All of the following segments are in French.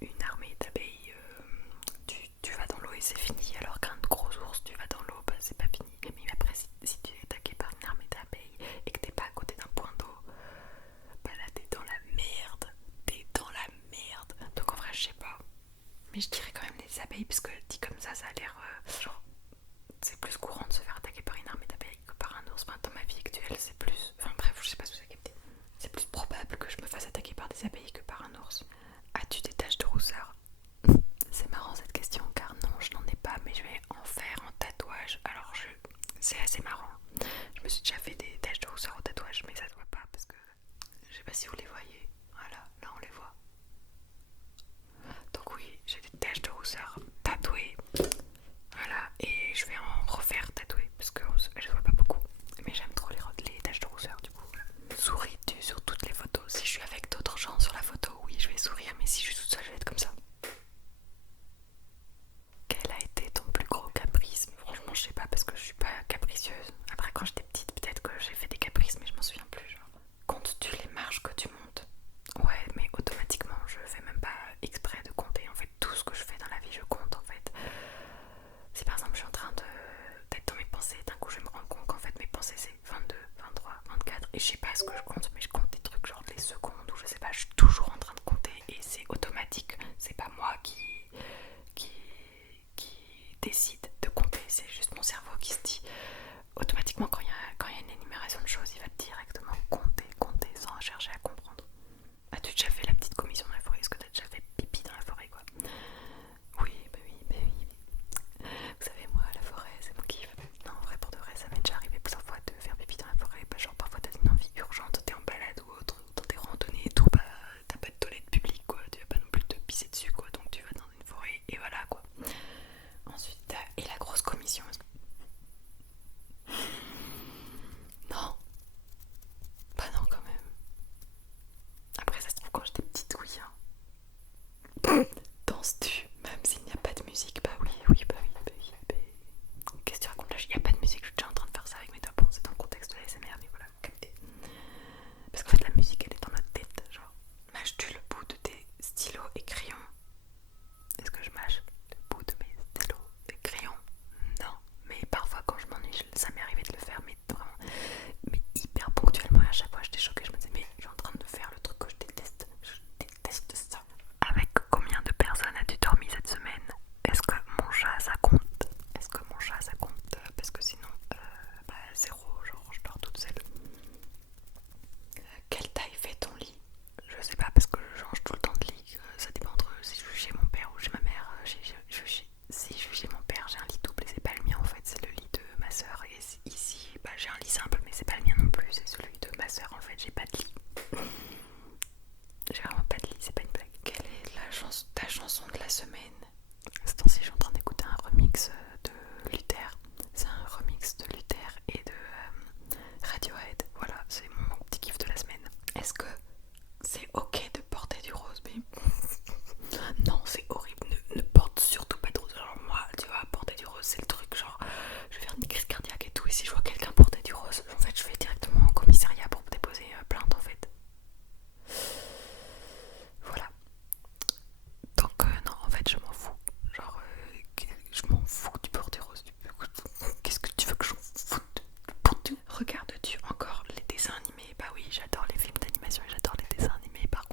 une armée d'abeilles, tu vas dans l'eau et c'est fini, alors qu'un gros ours, tu vas dans l'eau, bah c'est pas fini. Mais après, si tu es attaqué par une armée d'abeilles et que t'es pas à côté d'un point d'eau, bah là t'es dans la merde, t'es dans la merde. Donc en vrai, je sais pas. Mais je dirais quand même les abeilles, parce que dit comme ça a l'air genre. C'est plus courant de se faire attaquer par une armée d'abeilles que par un ours. Enfin, dans ma vie actuelle, c'est plus. Enfin, bref, je sais pas si vous avez capté. C'est plus probable que je me fasse attaquer par des abeilles que par un ours. As-tu des taches de rousseur? C'est marrant cette question, car non, je n'en ai pas, mais je vais en faire en tatouage. Alors, c'est assez marrant. Je me suis déjà fait des taches de rousseur au tatouage, mais ça se voit pas parce que je sais pas si vous les voyez. Voilà, là on les voit. Donc, oui, j'ai des taches de rousseur tatouées. Voilà, et je vais en refaire tatouer parce que je vois pas beaucoup. Mais j'aime trop les taches de rousseur du coup. Souris-tu sur toutes les photos? Si je suis avec d'autres gens sur la photo, oui, je vais sourire, mais si je suis toute seule, je vais être comme ça. Quel a été ton plus gros caprice? Franchement, je sais pas parce que je suis pas capricieuse. Après, quand j'étais petite, peut-être que j'ai fait des caprices, mais je m'en souviens plus. Genre, comptes-tu les marches que tu montes? Ouais, mais automatiquement, je fais même pas exprès de compter. En fait, tout ce que je fais dans la vie, je compte en fait. Si par exemple je suis en train d'être dans mes pensées, d'un coup je me rends compte qu'en fait mes pensées c'est 22, 23, 24 et je sais pas ce que je compte, mais je compte des trucs genre les secondes ou je sais pas, je suis toujours en train de compter et c'est automatique, c'est pas moi qui, qui décide de compter, c'est juste mon cerveau qui se dit automatiquement quand il y a une énumération de choses, il va directement compter, compter sans chercher à comprendre. As-tu déjà fait la petite commission dans la forêt? Est-ce que tu as déjà fait pipi dans la forêt quoi? Oui, bah oui, bah oui. Vous savez, moi, la forêt, c'est mon kiff. Non, en vrai, pour de vrai, ça m'est déjà arrivé plusieurs fois de faire pipi dans la forêt. Bah, genre, parfois, t'as une envie urgente, t'es en balade ou autre, ou dans des randonnées et tout, bah, t'as pas de toilette publique, quoi. Tu vas pas non plus te pisser dessus, quoi. Donc, tu vas dans une forêt et voilà, quoi. Ensuite, et la grosse commission. Non, bah non, quand même. Après, ça se trouve, quand j'étais petite, oui, hein. Danses-tu, même s'il n'y a pas de musique? Bah oui, oui, bah oui, bah oui. Qu'est-ce que tu racontes là? Il n'y a pas de musique, je suis déjà en train de faire ça avec mes doigts. Bon, c'est dans le contexte de la SMR, mais voilà, vous captez. Parce qu'en fait, la musique, elle est dans notre tête. Genre, mâches-tu le bout de tes stylos et crayons? Est-ce que je mâche le bout de mes stylos et crayons? Non, mais parfois, quand je m'ennuie, ça m'est arrivé de le faire, mais vraiment, mais hyper ponctuellement. Et à chaque fois, j'étais choquée. Je me disais, mais je suis en train de faire le truc que je déteste. Je déteste ça. Avec combien de personnes as-tu dormi cette semaine? Est-ce que mon chat ça compte? Est-ce que mon chat ça compte? Parce que sinon, bah zéro, genre je dors toute seule. Quelle taille fait ton lit? Je sais pas parce que je change tout le temps de lit. Ça dépend entre si je suis chez mon père ou chez ma mère. Si je suis chez mon père, j'ai un lit double et c'est pas le mien en fait, c'est le lit de ma soeur. Et ici, bah j'ai un lit simple mais c'est pas le mien non plus, c'est celui de ma soeur en fait, j'ai pas de lit. J'ai vraiment pas de lit, c'est pas une blague. Quelle est ta chanson de la semaine? Ce temps-ci, je suis en train d'écouter un remix de Luther. C'est un remix de Luther et de Radiohead. Voilà, c'est mon petit kiff de la semaine. Est-ce que c'est ok de porter du rose? Mais non, c'est horrible. Ne porte surtout pas de rose. Alors moi, tu vois, porter du rose, c'est le truc genre, je vais faire une crise cardiaque et tout. Et si je vois quelqu'un porter du rose, en fait, je vais directement au commissariat pour déposer plainte en fait. Voilà. Donc non, en fait, je m'en fous. Genre, je m'en fous du porter rose. Qu'est-ce que tu veux que je foute? Regardes-tu encore les dessins animés? Bah oui, j'adore les films d'animation et j'adore les dessins animés. Par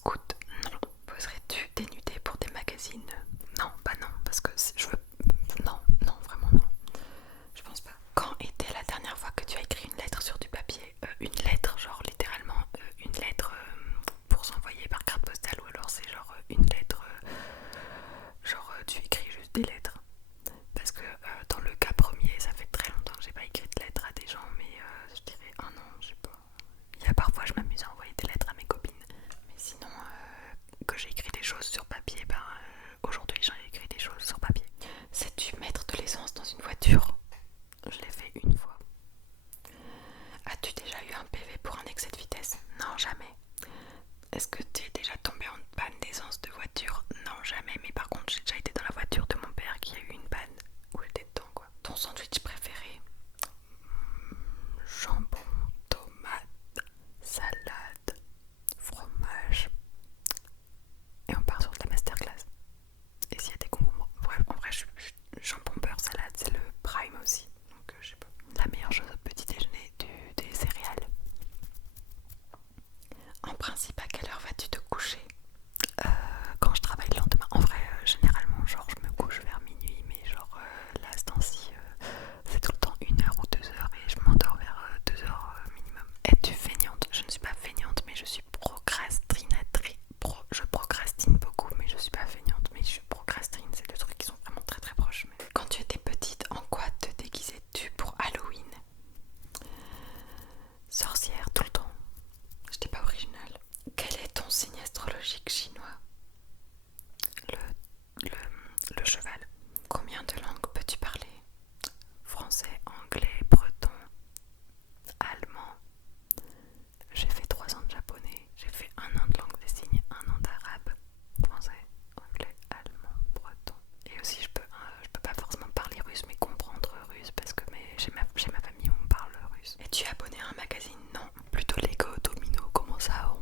scout? Non. Poserais-tu des nudés pour des magazines? Non, bah non, parce que je veux... Non, non, vraiment non. Je pense pas. Quand était la dernière fois que tu as écrit une lettre sur du papier? Une lettre, genre littéralement une lettre pour s'envoyer par carte postale, ou alors c'est genre une lettre, genre tu écris juste des lettres. Parce que dans le cas premier, ça fait très longtemps que j'ai pas écrit de lettres à des gens, mais je dirais un an, je sais pas. Il y a parfois, je m'amuse à envoyer des lettres à mes copines. Mais sinon, que j'ai écrit des choses sur papier, ben aujourd'hui j'en ai écrit des choses sur papier. Sais-tu mettre de l'essence dans une voiture? Je l'ai fait une fois. As-tu déjà eu un PV pour un excès de vitesse? Non, jamais. Est-ce que tu es déjà tombé en panne d'essence de voiture? Non, jamais. Mais par contre, j'ai déjà été dans la voiture de mon père qui a eu une panne où j'étais dedans, quoi. Ton sandwich préféré? Jambon, tomate, salade, fromage. Et on part sur de la masterclass. Et s'il y a des concombres, bref, en vrai, jambon, beurre, salade, c'est le prime aussi. Donc, je sais pas. La meilleure chose au petit déjeuner, des céréales. En principe, à quelle heure vas-tu te coucher? Quand je travaille le lendemain. En vrai, généralement, genre, je me couche vers minuit, mais genre, là, ce temps-ci, c'est tout le temps 1 heure ou 2 heures et je m'endors vers 2 heures minimum. Es-tu feignante? Je ne suis pas feignante, mais je suis procrastinatrice. Je procrastine beaucoup, mais je suis pas feignante, mais je procrastine. C'est deux trucs qui sont vraiment très très proches. Mais... Quand tu étais petite, en quoi te déguisais-tu pour Halloween? Sorcière tout le temps. J'étais pas originale. Quel est ton signe astrologique chinois? Le cheval. Combien de langues peux-tu parler? Français, anglais, breton, allemand. J'ai fait 3 ans de japonais. J'ai fait 1 an de langue des signes, 1 an d'arabe, français, anglais, allemand, breton. Et aussi je peux pas forcément parler russe, mais comprendre russe parce que chez ma famille on parle russe. Es-tu abonné à un magazine? Non, plutôt Lego, Domino. Comment ça?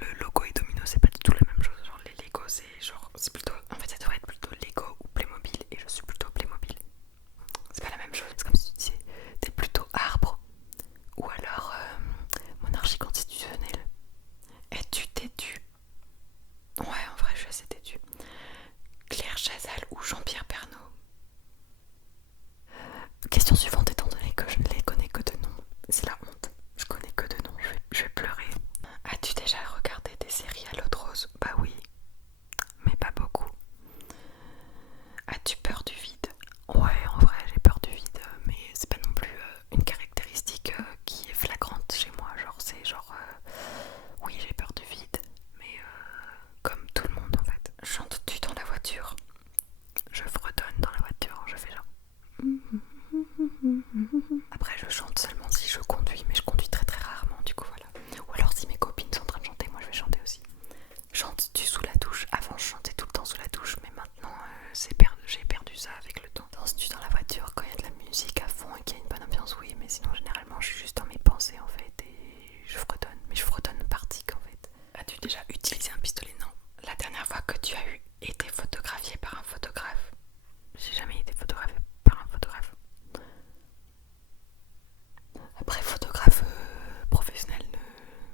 Le logo et Domino c'est pas du tout la même chose. Genre les Lego c'est plutôt... En fait ça devrait être plutôt Lego ou Playmobil et je suis plutôt Playmobil. C'est pas la même chose. C'est comme si tu disais t'es plutôt arbre ou alors monarchie constitutionnelle. Es-tu têtu? Ouais, en vrai, je suis assez têtu. Claire Chazal ou Jean-Pierre Pernaut? Question suivante, étant donné que je ne les connais que de nom. C'est la honte. Je connais que de nom, je vais pleurer. As-tu déjà regardé des séries à l'eau de rose? Bah oui, mais pas beaucoup. As-tu peur du vide? Ouais, en vrai, j'ai peur du vide, mais c'est pas non plus une caractéristique qui est flagrante chez moi. Genre, c'est genre, oui, j'ai peur du vide, mais comme tout le monde en fait. Chantes-tu dans la voiture? Je fredonne dans la voiture, je fais genre. Après, je chante seulement si je conduis, mais je conduis très très rarement, du coup voilà. Ou alors si mes copines sont en train de chanter, moi je vais chanter aussi. Chantes-tu sous la douche? Avant, je chantais tout le temps sous la douche, mais maintenant, j'ai perdu ça avec le temps. Danses-tu dans la voiture quand il y a de la musique à fond et qu'il y a une bonne ambiance? Oui, mais sinon, généralement, je suis juste dans mes pensées en fait et je fredonne. Mais je fredonne partique en fait. As-tu déjà utilisé un pistolet? Non. La dernière fois que tu as été photographié par un photographe? J'ai jamais été photographié par un photographe. Après, photographe professionnel,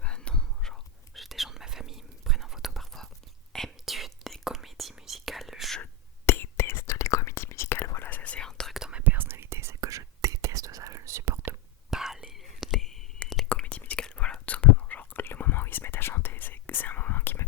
bah non, genre, j'ai des gens de ma famille me prennent en photo parfois. Aimes-tu des comédies musicales? Je déteste les comédies musicales, voilà, ça c'est un truc dans ma personnalité, c'est que je déteste ça, je ne supporte pas les comédies musicales, voilà, tout simplement, genre, le moment où ils se mettent à chanter, c'est un moment qui me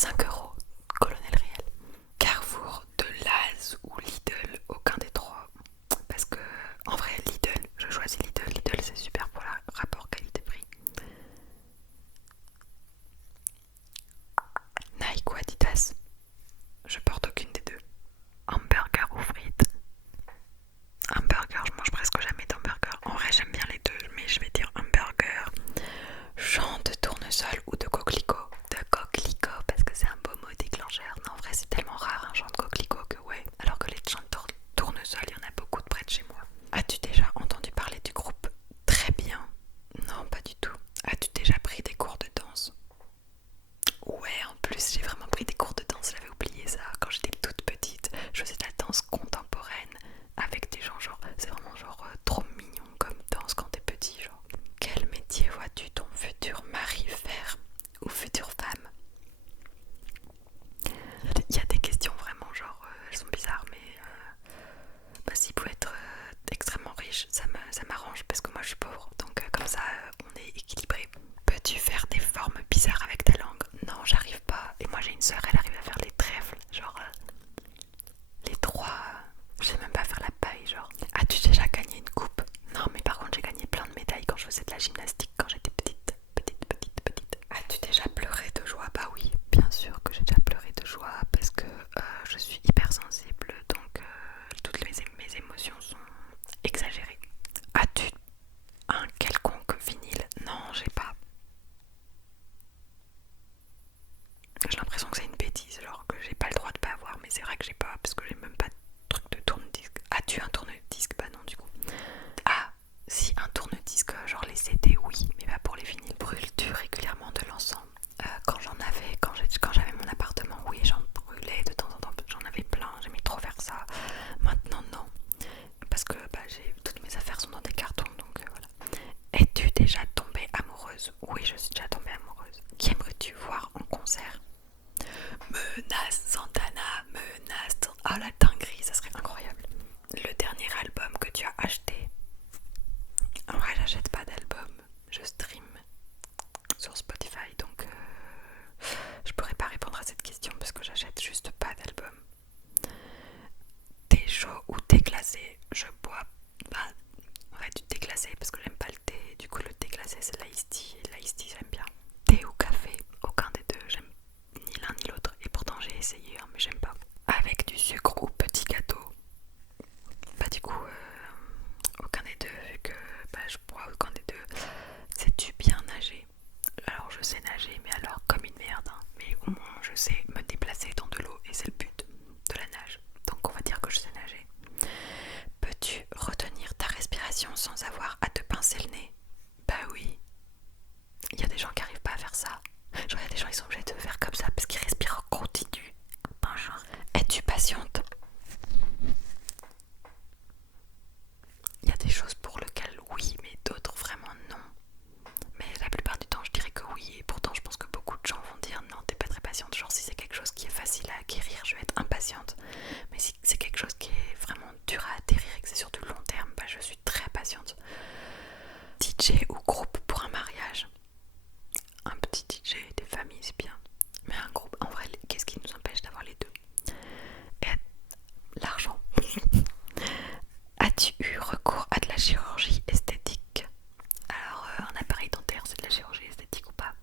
5 €, Colonel Riel. Carrefour, de Laz ou Lidl, aucun des trois. Parce que, en vrai, Lidl, je choisis Lidl. Lidl, c'est super pour le rapport qualité-prix. Nike ou Adidas, je porte aucune des deux. Hamburger ou frites. Hamburger, je mange presque jamais d'hamburger. En vrai, j'aime bien les deux, mais je vais dire hamburger. Champ de tournesol ou de coquelicot. De coquelicot, parce que c'est un beau mot déclencheur. Non, en vrai, c'est tellement rare un champ de coquelicot que ouais. Alors que les champs de tournesol, il y en a beaucoup de près de chez moi. As-tu déjà entendu parler du groupe Très Bien? Non, pas du tout. As-tu déjà pris des cours de danse? Ouais, en plus, j'ai vraiment pris des cours de danse, j'avais oublié ça. Quand j'étais toute petite, je faisais de la danse contemporaine avec des gens, genre, c'est vraiment genre trop mignon comme danse quand t'es petit, genre. Quel métier vois-tu ton futur mari faire ou future femme? Il y a des questions vraiment, genre, elles sont bizarres, mais bah, s'il pouvait être extrêmement riche, ça m'arrange parce que moi je suis pauvre, donc comme ça on est équilibré. Peux-tu faire des formes bizarres avec ta langue? Non, j'arrive pas. Et moi j'ai une sœur, elle arrive à faire les trèfles, genre les trois. Je sais même pas faire la paille, genre. As-tu déjà gagné une coupe? Non, mais par contre j'ai gagné plein de médailles quand je faisais de la gymnastique quand j'étais petite. As-tu déjà pleuré de joie? Bah oui, bien sûr que j'ai déjà pleuré de joie parce que je suis hypersensible, donc toutes mes émotions sont exagérées. As-tu un quelconque vinyle? Non, j'ai pas. J'ai l'impression que c'est une bêtise, genre que j'ai pas le droit de pas avoir, mais c'est vrai que j'ai pas parce que j'ai même pas de truc de tourne-disque. As-tu un tourne-disque? Bah non, du coup. Ah, si, un tourne-disque, genre les CD, oui, mais pas pour les vinyles. Brûles-tu régulièrement de l'encens? Quand j'en avais, quand j'avais mon appartement, oui, j'en brûlais de temps en temps, j'en avais plein, j'aimais trop faire ça. Maintenant, non, parce que bah, toutes mes affaires sont dans des cartons, donc voilà. Es-tu déjà tombée amoureuse? Oui, je suis déjà tombée amoureuse. Qui aimerais-tu voir en concert? Menace Santana, menace. Ah, la dinguerie, ça serait incroyable. Le dernier album que tu as acheté? En vrai, j'achète pas d'album, je stream sur Spotify, donc je pourrais pas répondre à cette question parce que j'achète juste pas d'album. Thé chaud ou thé glacé? Je bois pas. Ouais, du thé glacé parce que j'aime pas le thé. Du coup, le thé glacé c'est l'ice tea et l'ice tea j'aime bien. Thé ou café? Aucun des deux, j'aime ni l'un ni l'autre. Et pourtant, j'ai essayé, hein, mais j'aime pas. Avec du sucre ou petit gâteau? Bah, du coup, aucun des deux, vu que bah, je bois aucun des deux. Sais-tu bien nager? Alors, je sais nager, mais alors comme une merde, hein. Mais au moins, je sais me déplacer dans de l'eau et c'est le but de la nage. Donc, on va dire que je sais nager. Peux-tu retenir ta respiration sans avoir à te pincer le nez? Bah oui. Il y a des gens qui n'arrivent pas à faire ça. Genre, il y a des gens qui sont obligés de faire comme ça parce qu'ils respirent en continu. Bonjour. Es-tu patiente? Il y a des choses pour lesquelles oui, mais d'autres vraiment non. Mais la plupart du temps, je dirais que oui. Et pourtant, je pense que beaucoup de gens vont dire non, t'es pas très patiente. Genre, si c'est quelque chose qui est facile à acquérir, je vais être impatiente. Mais si c'est quelque chose qui est vraiment dur à atterrir et que c'est sur du long terme, bah, je suis très patiente. DJ ou groupe pour un mariage? Un petit DJ, des familles, c'est bien. Mais un groupe, en vrai, qu'est-ce qui nous empêche d'avoir les deux? Et l'argent. As-tu eu recours à de la chirurgie esthétique? Alors, un appareil dentaire, c'est de la chirurgie esthétique ou pas?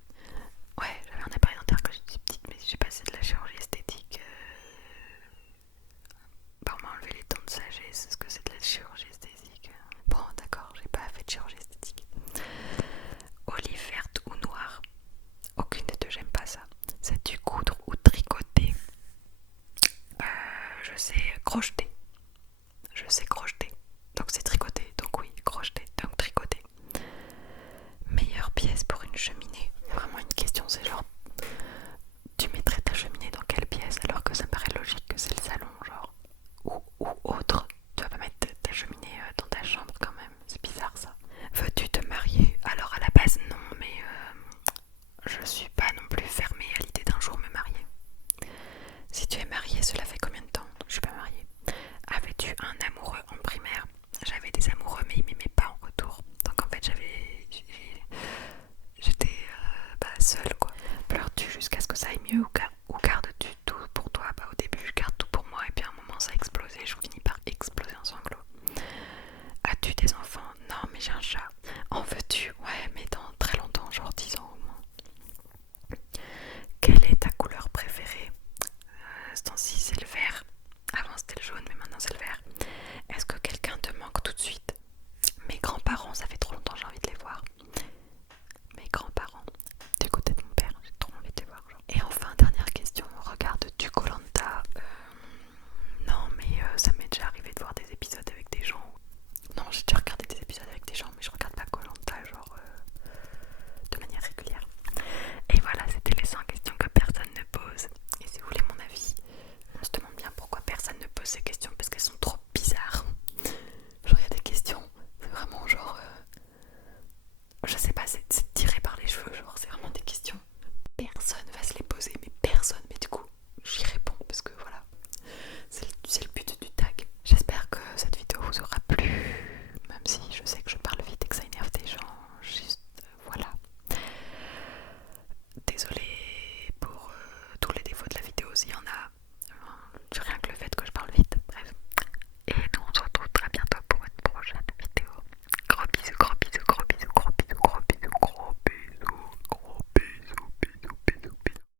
Ouais, j'avais un appareil dentaire quand j'étais petite, mais j'ai passé de la chirurgie esthétique. Bah, on m'a enlevé les dents de sagesse, est-ce que c'est de la chirurgie esthétique? Bon, d'accord, j'ai pas fait de chirurgie esthétique. Olive verte ou noire? Aucune des deux, j'aime pas ça. Sais-tu coudre ou tricoter? Je sais crocheter. Je sais crocheter. Donc c'est tricoter. Donc oui, crocheter. Donc tricoter. Meilleure pièce pour une cheminée? Vraiment une question, c'est genre tu mettrais ta cheminée dans quelle pièce alors que ça me paraît logique que c'est le salon, genre. Ou autre. Tu vas pas mettre ta cheminée dans ta chambre quand même. C'est bizarre ça. Veux-tu te marier? Alors à la base non, mais je suis pas non plus fermée à l'idée d'un jour me marier. Si tu es marié, cela fait